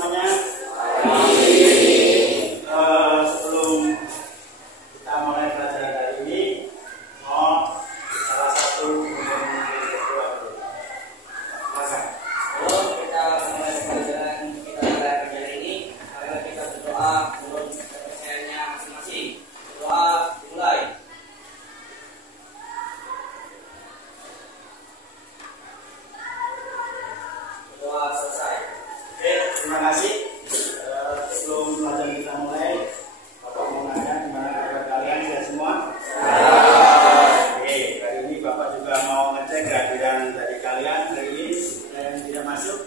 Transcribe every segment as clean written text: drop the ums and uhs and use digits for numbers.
semuanya? Sebelum kita mulai pelajaran hari ini, mau salah satu berdoa dulu. Silakan. Sebelum kita mulai pelajaran kita hari ini, mari kita berdoa menurut kepercayaannya masing-masing. Doa dimulai. Doa selesai. Oke, terima kasih. Sebelum pelajaran kita mulai, Bapak mau nanya gimana kabar kalian sehat semua? Oke, hari ini Bapak juga mau ngecek kehadiran dari kalian hari ini yang tidak masuk.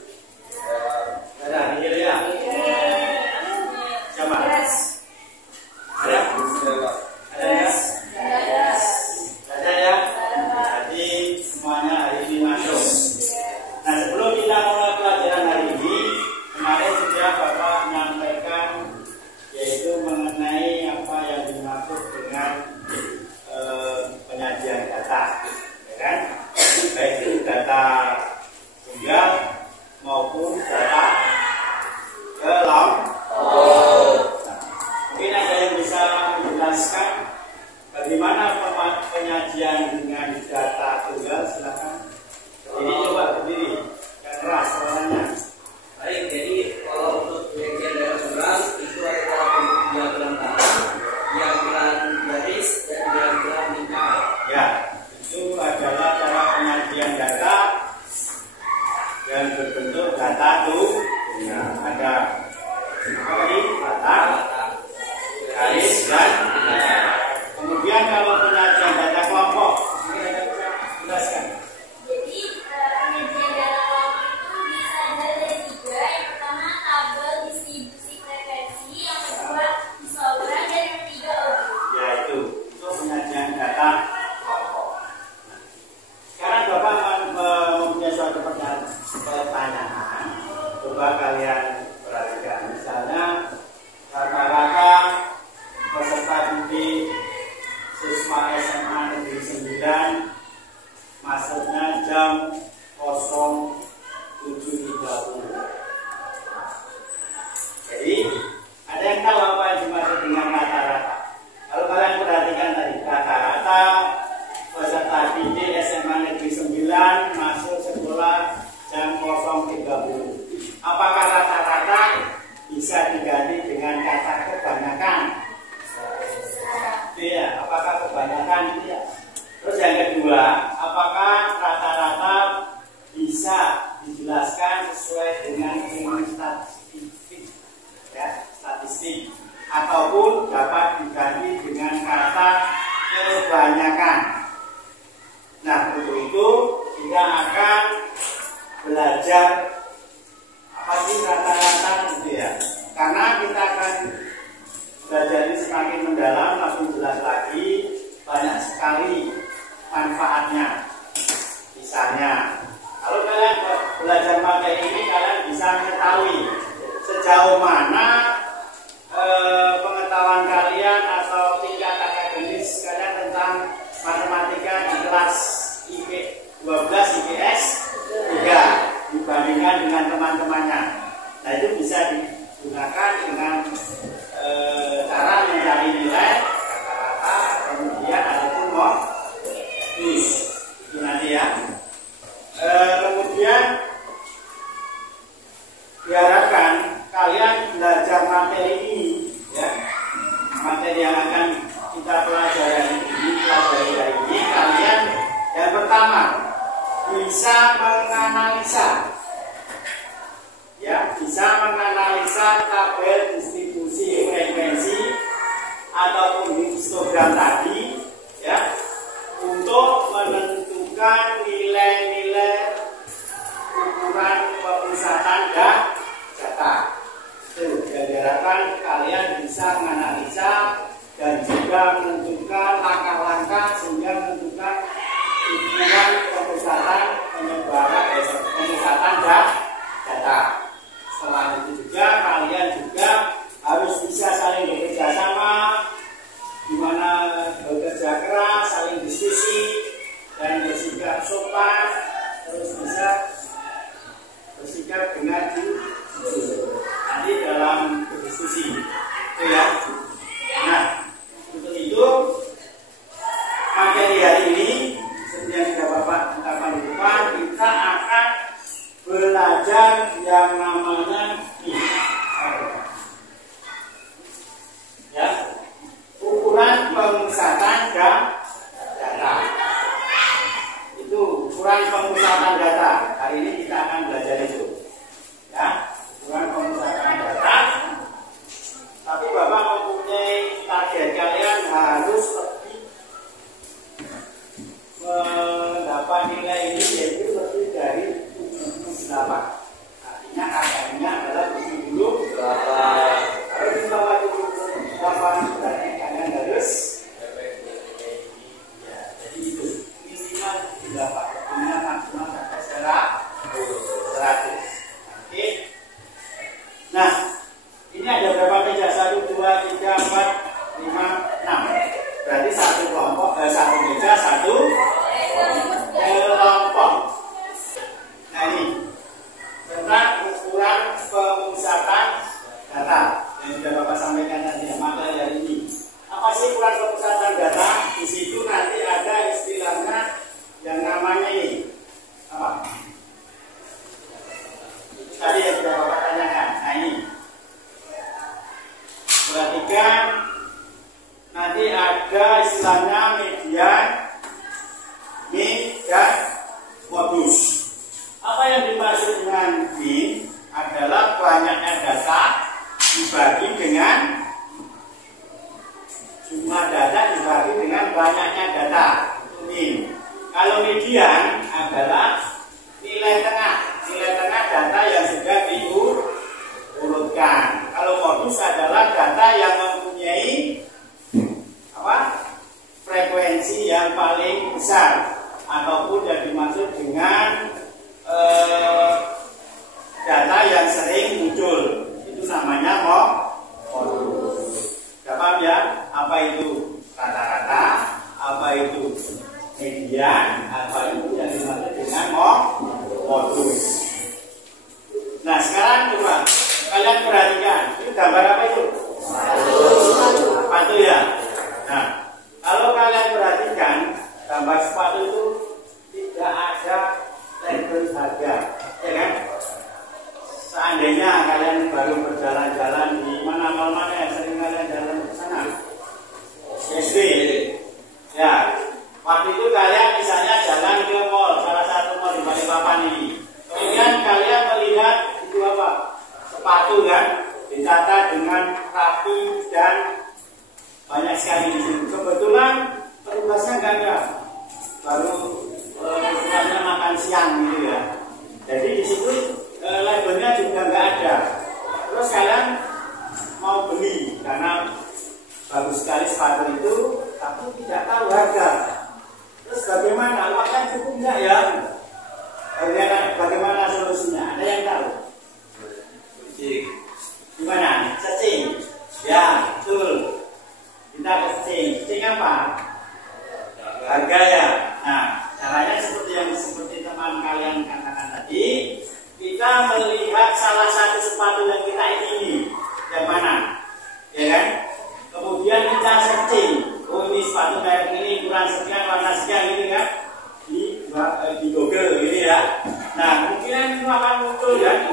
Ada hadir ya? Siapa? Ada? Ada ya? Ada ya? Jadi semuanya hari ini masuk. Nah, sebelum kita mulai pelajaran hari ini, kemarin sudah Bapak menyampaikan yaitu mengenai apa yang dimaksud dengan penyajian data, ya kan? Baik itu data tunggal maupun data kelompok. Nah, mungkin ada yang bisa menjelaskan bagaimana penyajian dengan data tunggal? Silakan. Ini coba berdiri, yang keras suaranya. Baik, jadi kalau untuk penyajian data tunggal itu adalah bentuk diagram tangan, diagram garis, dan diagram lingkar. Ya, itu adalah cara penyajian data yang berbentuk data tunggal. Ada apa tadi? Data, garis, dan lingkar. Kemudian kalau penyajian data kelompok, ini ada bisa jelaskan. Jadi penyajian data kelompok itu bisa dari tiga. Yang pertama tabel distribusi frekuensi, yang kedua histogram, dan yang ketiga objek. Ya itu penyajian data kelompok. Nah, sekarang Bapak mempunyai suatu pertanyaan. Coba kalian perhatikan. Misalnya rata-rata peserta didik siswa SMA Negeri 9 masuknya jam 07.30. Jadi ada yang tahu apa yang dimaksud dengan rata-rata? Kalau kalian perhatikan tadi, rata-rata peserta didik SMA Negeri 9 masuk sekolah jam 0.30. Apakah rata-rata bisa diganti dengan kata kebanyakan? Iya, apakah kebanyakan? Iya. Terus yang kedua, apakah rata-rata bisa dijelaskan sesuai dengan ilmu statistik, ya, statistik, ataupun dapat diganti dengan kata kebanyakan? Nah, untuk itu kita akan belajar apa sih rata-rata gitu ya. Karena kita akan belajar ini semakin mendalam, langsung jelas lagi, banyak sekali manfaatnya. Misalnya, kalau kalian belajar materi ini, kalian bisa mengetahui sejauh mana pengetahuan kalian atau tingkat akademis kalian tentang matematika di kelas IP 12 IPS 3 dibandingkan dengan teman-temannya. Nah, itu bisa digunakan dengan cara mencari nilai rata-rata, kemudian ataupun modus itu nanti ya. Kemudian diharapkan kalian belajar materi ini, ya, materi yang akan kita pelajari hari ini, kalian yang pertama bisa menganalisa, ya, bisa menganalisa tabel distribusi frekuensi ataupun histogram tadi, ya, untuk menentukan nilai-nilai ukuran pemusatan data. Itu yang diharapkan kalian bisa menganalisa dan juga menentukan langkah-langkah sehingga menentukan ukuran pemusatan penyebaran pemusatan data. Selain itu juga kalian juga harus bisa saling bekerja sama, di mana bekerja keras, saling diskusi dan bersikap sopan, terus bisa bersikap dengan jujur. namanya ini. Ya, ukuran pemusatan data. Itu ukuran pemusatan data. Hari ini kita akan belajar itu. Ya, ukuran pemusatan data. Tapi Bapak mempunyai target, kalian harus lebih mendapat nilai ini yaitu lebih dari 78. Artinya KKM-nya adalah 78. Kalau di bawah 78 berarti kalian harus ya, jadi itu minimal 78. Minimal maksimal sampai 100. Oke. Nah, ini ada berapa meja? 1, 2, 3, 4, 5, 6. Berarti satu kelompok, satu meja, satu kelompok. Nah ini tentang ukuran pemusatan data yang sudah Bapak sampaikan tadi materi hari ini. Apa sih ukuran pemusatan data? Di situ nanti ada istilahnya yang namanya ini apa? Itu tadi yang sudah Bapak tanyakan. Nah ini perhatikan, nanti ada istilahnya median, min, dan modus. Apa yang dimaksud dengan min adalah banyaknya data dibagi dengan jumlah data dibagi dengan banyaknya data. Itu min. Kalau median adalah nilai tengah data yang sudah diurutkan. Kalau modus adalah data yang mempunyai frekuensi yang paling besar ataupun yang dimaksud dengan data yang sering muncul. Itu namanya modus. Sudah paham ya? Apa itu rata-rata? Apa itu median? Apa itu yang dimaksud dengan modus? Nah sekarang coba kalian perhatikan. Ini gambar apa itu? Sepatu ya. Nah, kalau kalian perhatikan gambar sepatu itu tidak ada label harga, ya kan? Seandainya kalian baru berjalan-jalan di mana yang sering kalian jalan ke sana, SD, ya. Waktu itu kalian misalnya jalan ke mall, salah satu mall di Balikpapan ini. Kemudian kalian melihat itu apa? Sepatu kan, ditata dengan rapi dan banyak sekali di sini. Kebetulan petugasnya nggak ada, baru petugasnya makan siang gitu ya. Jadi di situ labelnya juga nggak ada. Terus kalian mau beli karena bagus sekali sepatu itu, tapi tidak tahu harga. Terus bagaimana? Uangnya cukup nggak ya? Bagaimana solusinya? Ada yang tahu? Gimana? Searching. Ya, betul. Kita searching apa? Harga ya. Nah, caranya seperti teman kalian katakan tadi, kita melihat salah satu sepatu yang kita ingini, yang mana, ya kan? Kemudian kita searching, oh ini sepatu merek ini ukuran sekian, warna sekian, gitu kan? Di Google, gitu ya. Nah, kemungkinan itu akan muncul ya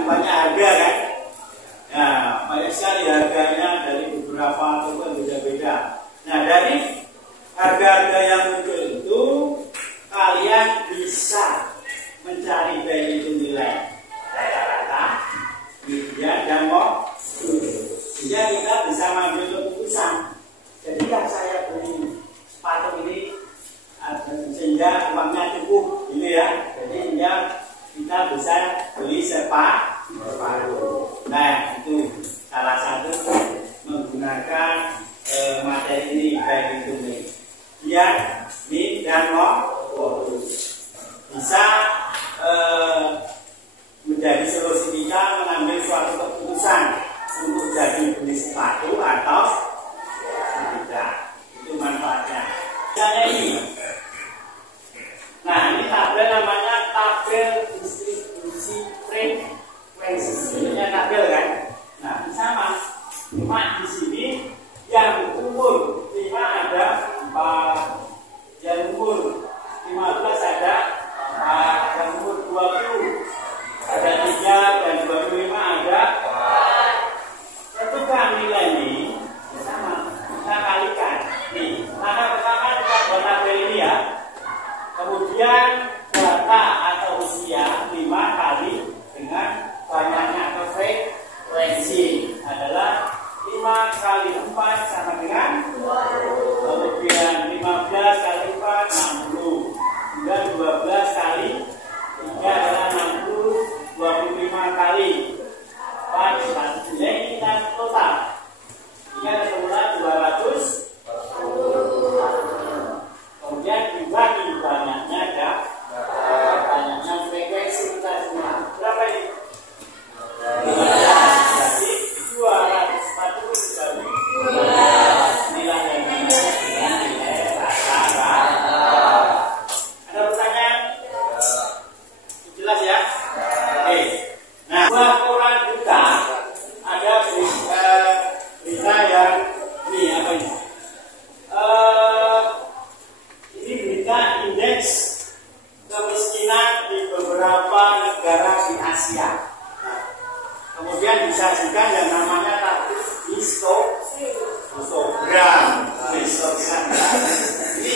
disajikan yang namanya tadi histogram. Ini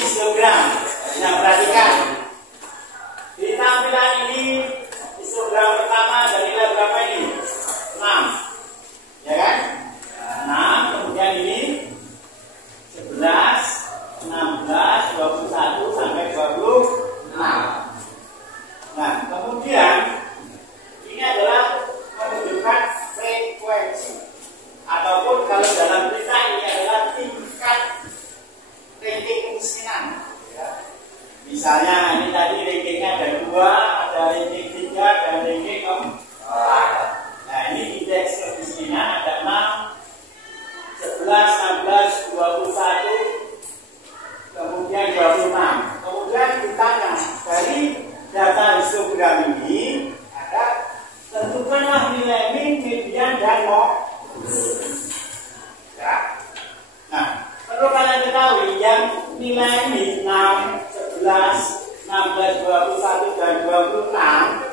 histogram. Nah, perhatikan. Di tampilan ini histogram pertama ada nilai berapa ini? 6. Ya kan? 6, kemudian ini 11, 16, 21 sampai 26. Nah, kemudian ini adalah menunjukkan frekuensi ataupun kalau dalam berita ini adalah tingkat ranking kemiskinan. Ya. Misalnya ini tadi rankingnya ada 2, ada ranking 3, dan ranking 4. Nah, ini indeks kemiskinan ada 6, 11, 16, 21, kemudian 26. Kemudian ditanya dari data histogram ini ada tentukanlah nilai min, median, dan modus. Ya. Nah, perlu kalian ketahui yang nilai min 6, 11, 16, 21, dan 26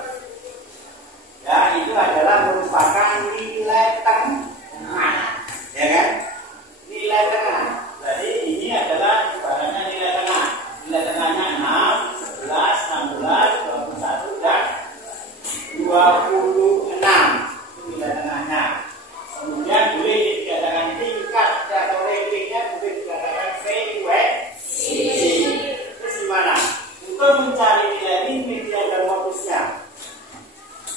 ya itu adalah merupakan nilai tengah, ya kan? Nilai tengah. Jadi ini adalah ibaratnya nilai tengah. Nilai tengahnya 6, 11, 16, 21, dan 26. Itu nilai tengahnya. Kemudian boleh dikatakan tingkat atau rankingnya boleh dikatakan frekuensi. Terus gimana? Untuk mencari nilai min, median, dan modusnya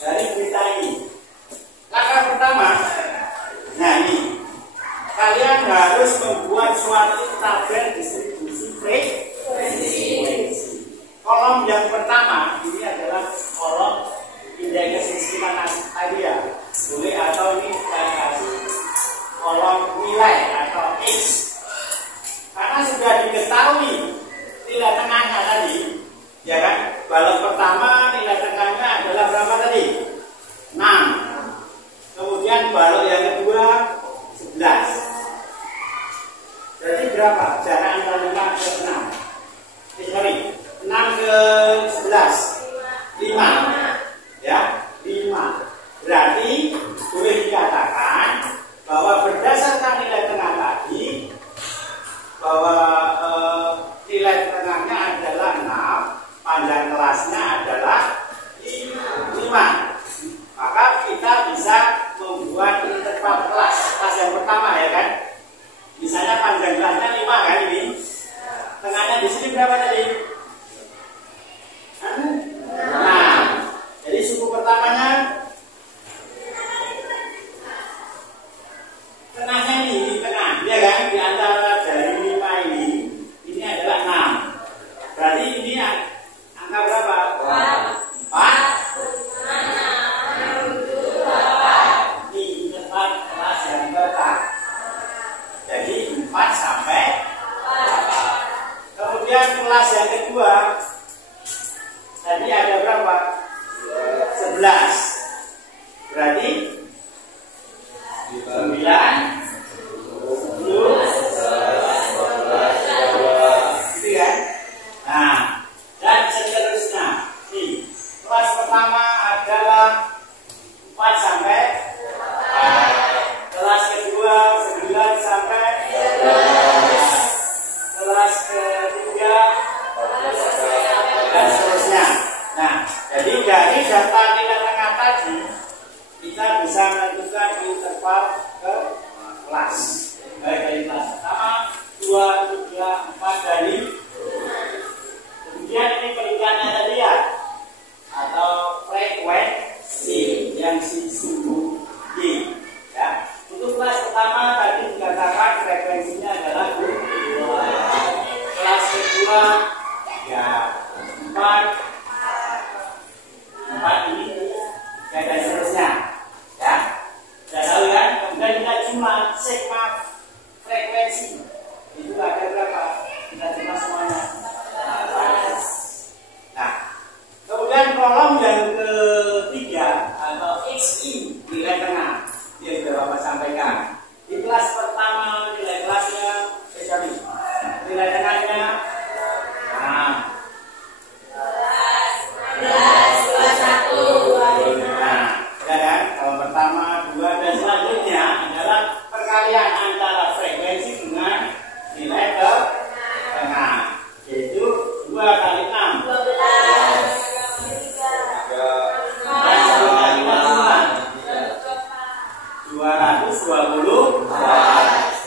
dari berita ini. Langkah pertama, nah ini kalian harus membuat suatu tabel distribusi frekuensi. Kolom yang pertama ini adalah kolom indeks kemiskinan tadi ya. Boleh atau ini saya kasih kolom nilai atau X. Karena sudah diketahui nilai tengahnya tadi, ya kan? Balok pertama nilai tengahnya adalah berapa tadi? 6. Kemudian balok yang kedua 11. Jadi berapa jarak antara 5 ke 6? 6 ke 11. 5. Ya, 5. Berarti boleh dikatakan bahwa berdasarkan nilai tengah tadi bahwa nilai tengahnya adalah 6, panjang kelasnya adalah 5. Maka kita bisa membuat interval kelas yang pertama, ya kan? Misalnya panjang kelasnya 5 kan ini. Tengahnya di sini berapa tadi? 6. Jadi suku pertamanya tengahnya ini di tengah, ya kan? Di antara dari 5 ini adalah 6. Berarti ini angka berapa? 4. Jadi 4 sampai 8. Kemudian kelas yang kedua tadi ada berapa? 11. Berarti 9, 10, 11, gitu kan? Nah, dan seterusnya. Nih, kelas pertama adalah 4 sampai 8. Kelas kedua 9 sampai 12. Kelas ketiga dan seterusnya. Nah, jadi dari data nilai tengah tadi kita bisa menentukan interval ke kelas. Baik dari kelas pertama, 2, 3, 4 dari. Kemudian ini peringkatnya tadi ya, atau frekuensi yang sumbu Y. Ya. Untuk kelas pertama tadi dikatakan frekuensinya adalah 2. Kelas kedua 3, 4 ini dan seterusnya. Ya. Sudah tahu kan? Kemudian kita cuma sigma frekuensi. Itu ada berapa? Kita cuma semuanya. Nah, kemudian kolom yang ketiga atau XI nilai tengah. Yang sudah Bapak sampaikan. Di kelas pertama nilai kelasnya nilai tengahnya 6. 11, 21, 25. Nah, ya kan? Kalau pertama 2 dan 224.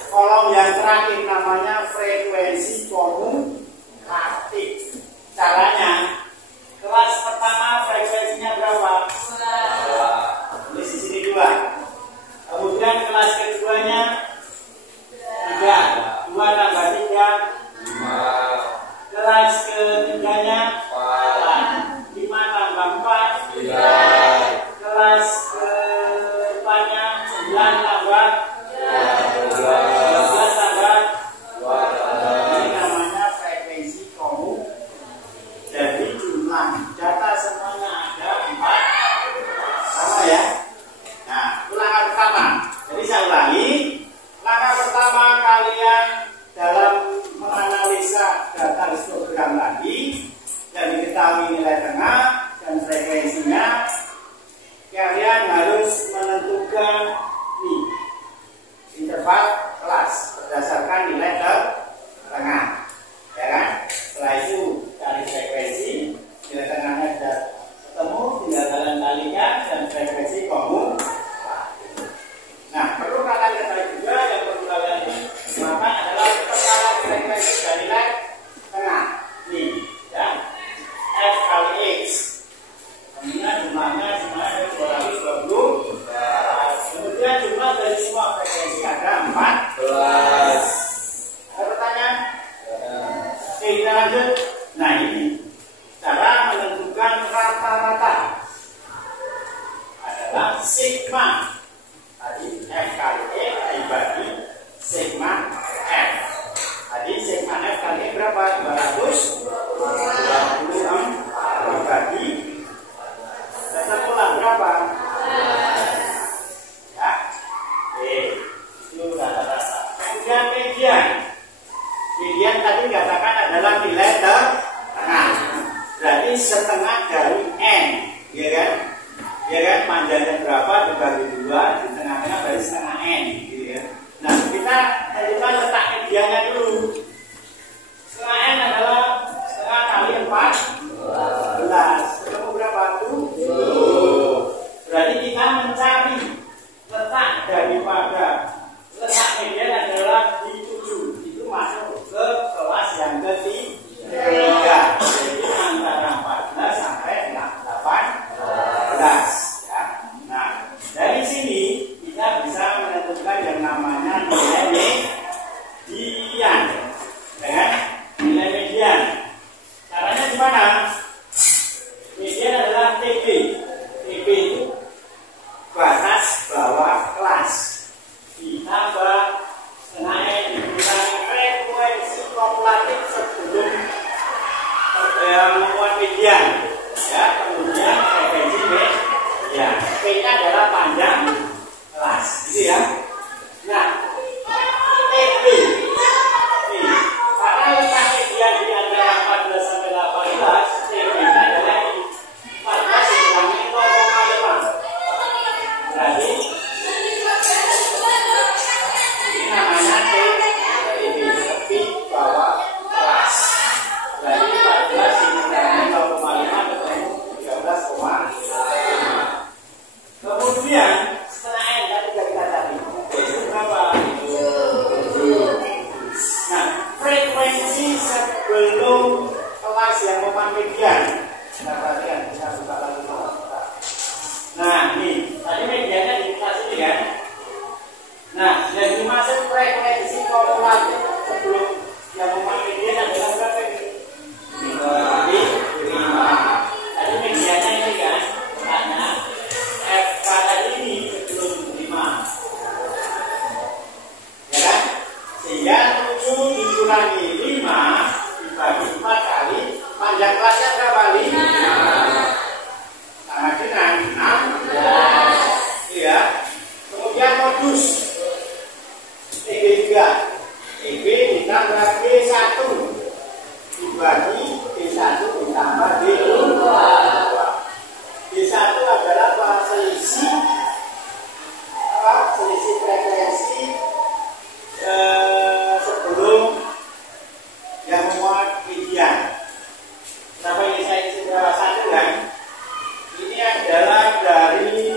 Kolom yang terakhir namanya frekuensi komutatif. Caranya, kelas pertama frekuensinya berapa? 2. Tulis di sini 2. Kemudian kelas keduanya 3. 2 tambah 3 5. Kelas ketiganya 4. 5 tambah 4 9. Kelas keempatnya 9 tambah 12 tambah 2. Ini namanya frekuensi komutatif. Jadi jumlah data semuanya ada 4. Sama ya. Nah, itu langkah pertama. Jadi saya ulangi. Langkah pertama kalian dalam menganalisa data histogram tadi dan diketahui nilai tengah dan frekuensinya, kalian harus menentukan nih interval kelas berdasarkan nilai tengah, ya kan? Setelah itu cari frekuensi, nilai tengahnya sudah ketemu, tinggal kalian kalikan dan frekuensi komutatif. Nah, perlu kalian ketahui juga yang perlu kalian gunakan adalah perkara frekuensi dan nilai tengah. Nih, ya, F kali X. Kemudian jumlahnya semuanya 220. Kemudian jumlah dari semua frekuensi ada 14. Ada pertanyaan? Oke, kita lanjut. Nah, ini cara menentukan rata-rata adalah sigma. Tadi F kali E dibagi sigma F. Tadi sigma F kali E berapa? 226 dibagi kesimpulan berapa? Ya. Oke, itu rata-rata. Kemudian median. Median tadi dikatakan adalah nilai tengah. Berarti setengah dari N, ya kan? Ya kan, panjangnya berapa dibagi 2, di tengah-tengah dari setengah N, gitu ya. Nah, kita tentukan letak mediannya dulu. Setengah N adalah setengah kali 14. Ketemu berapa? 7. Berarti kita mencari letak daripada letak median adalah di 7. Itu masuk ke kelas yang ketiga. Jadi antara 14 sampai 18. Ya. Nah, dari sini kita bisa menentukan yang namanya nilai median. Dengan nilai median. Caranya gimana? Median adalah TB. TB itu batas bawah kelas ditambah setengah N dikurangi frekuensi komutatif sebelum membuat median. Ya, kemudian frekuensi median. P-nya adalah panjang kelas, gitu ya. Nah, TB. Karena letak median di antara 14 sampai 18, TB-nya adalah 14 dikurangi 0,5. Berarti ini namanya TB, tepi bawah kelas. Berarti 14 dikurangi 0,5 ketemu 13,5. Kemudian setelah N tadi kita cari itu berapa? 7. Nah, frekuensi sebelum kelas yang merupakan median. Kita perhatikan, kita buka lagi. Nah, ini tadi mediannya di kelas ini kan. Nah, yang dimaksud frekuensi komutatif sebelum yang merupakan median adalah berapa ini? 5. Tadi mediannya ini kan, makanya F kali ini sebelum 5. Ya kan? Sehingga 7 dikurangi 5 dibagi 4 kali panjang kelasnya berapa? 5. Sama dengan 16. Ya. Kemudian modus TB3. TB ditambah B1 dibagi B1 ditambah B2. B1 adalah selisih frekuensi sebelum yang memuat median. Kenapa ini saya isi berapa satu kan? Ini adalah dari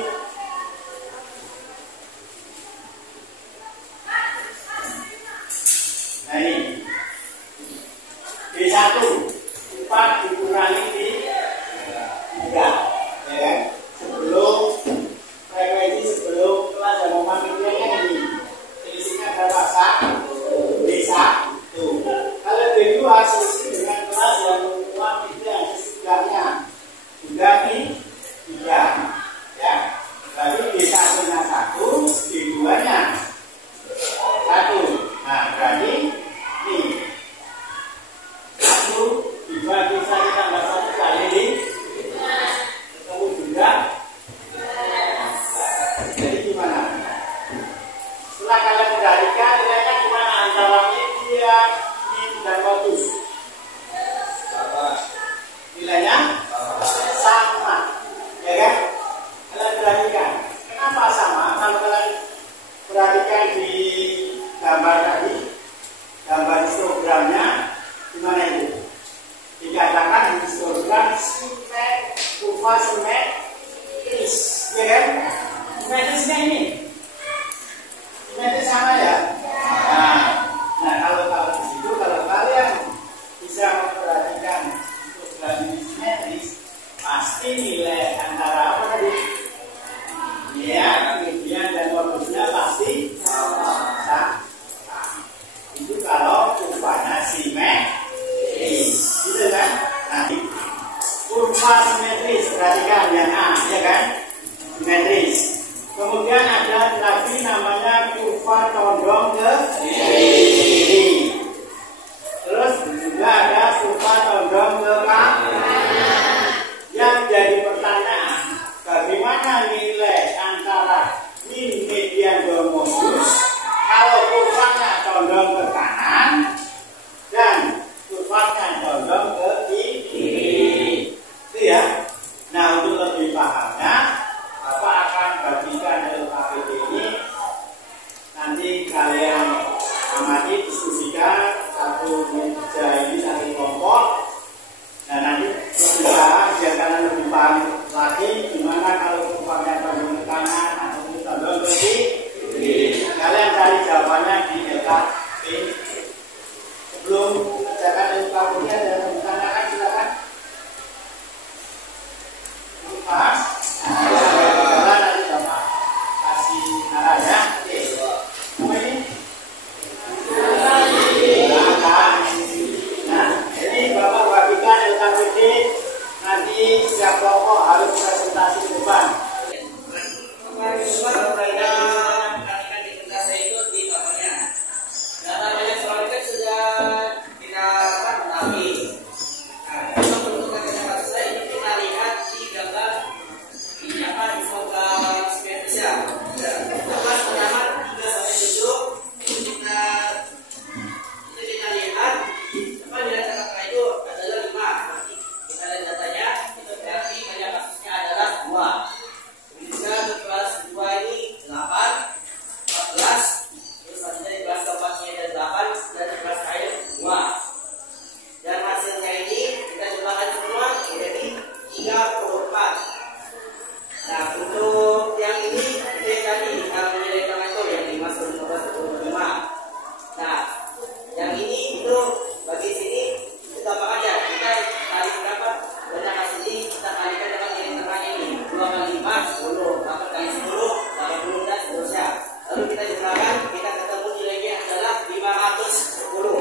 kita jumlahkan, kita ketemu nilainya adalah 510.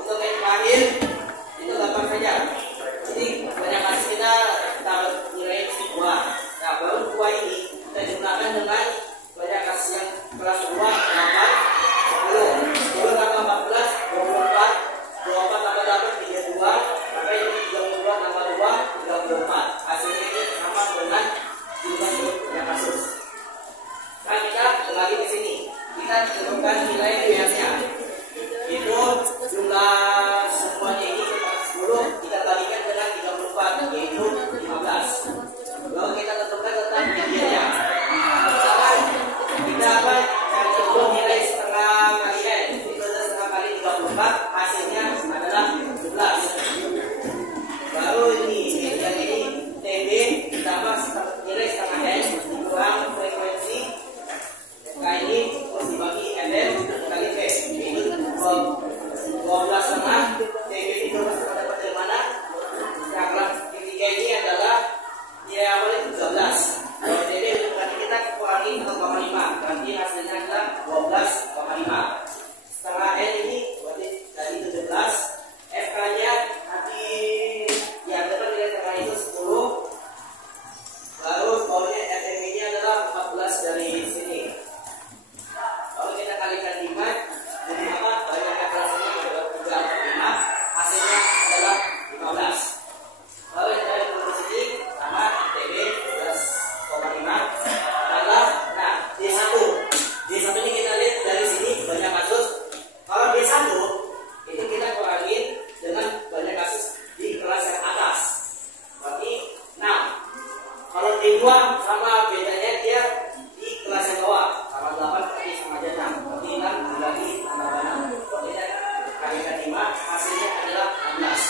Untuk yang terakhir itu gampang saja. Jadi banyak kasus kita taruh nilai 2. Nah, baru 2 ini kita jumlahkan dengan banyak kasus yang kelas 2, 8, 10. 10 tambah 14, 24. 24 tambah 8, 32. Maka ini 32 tambah 2, 34. Hasilnya ini sama dengan jumlah banyak kasus. Nah, kita kembali ke sini. Kita tentukan nilai biasanya. Itu jumlah semuanya ini 10 kita balikan dengan 34, yaitu 15. Lalu kita tentukan tentang medianya. Misalkan kita apa? Yang kedua nilai setengah kali n, itu adalah setengah kali 34, hasilnya adalah 17. Baru ini median ini TB ditambah nilai setengah n dikurang frekuensi K ini terus dibagi MM kali P, itu 12 setengah. TB itu dapat dari mana? Yang kelas ketiga ini adalah nilai awalnya 13. Kalau TB berarti kita kurangi 1,5, berarti hasilnya adalah 12,5. Setengah N ini berarti dari 17. FK nya nanti yang dapat nilai setengah itu 10. Lalu bawahnya FM ini adalah 14 dari sini. Lalu kita kalikan 5, jadi apa? Banyak kelasnya adalah 3,5, hasilnya adalah 15. Lalu yang dari kursus ini sama TB 12,5 adalah, nah D1. D1 ini kita lihat dari sini banyak kasus. Kalau D1 itu kita kurangin dengan banyak kasus di kelas yang atas, berarti 6. Kalau D2 sama bedanya dia di kelas yang bawah, sama 8 berarti sama aja 6. Berarti 6 dibagi tambah 6. Kalau kita kalikan 5, hasilnya adalah 16.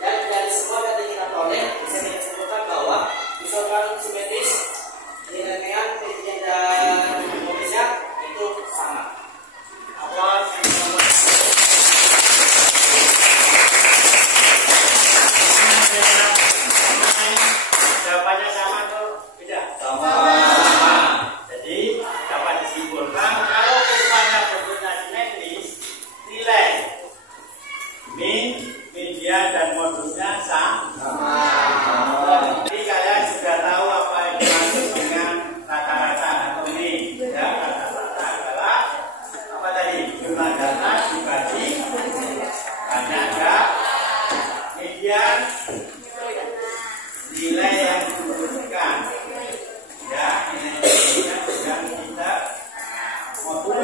Dan dari semua data kita peroleh bisa kita simpulkan bahwa misalkan simetris nilai-nilai median dan mobilisnya itu sama. Apa jawabannya sama atau beda? Sama. Jadi dapat disimpulkan kalau kurvanya bentuknya simetris, nilai min, median dan modusnya sama. Jadi kalian sudah tahu apa yang dimaksud dengan rata-rata atau min. Ya, rata-rata adalah apa tadi? Jumlah data dibagi banyak enggak. Median nilai yang dibutuhkan, ya, nilai yang kita modul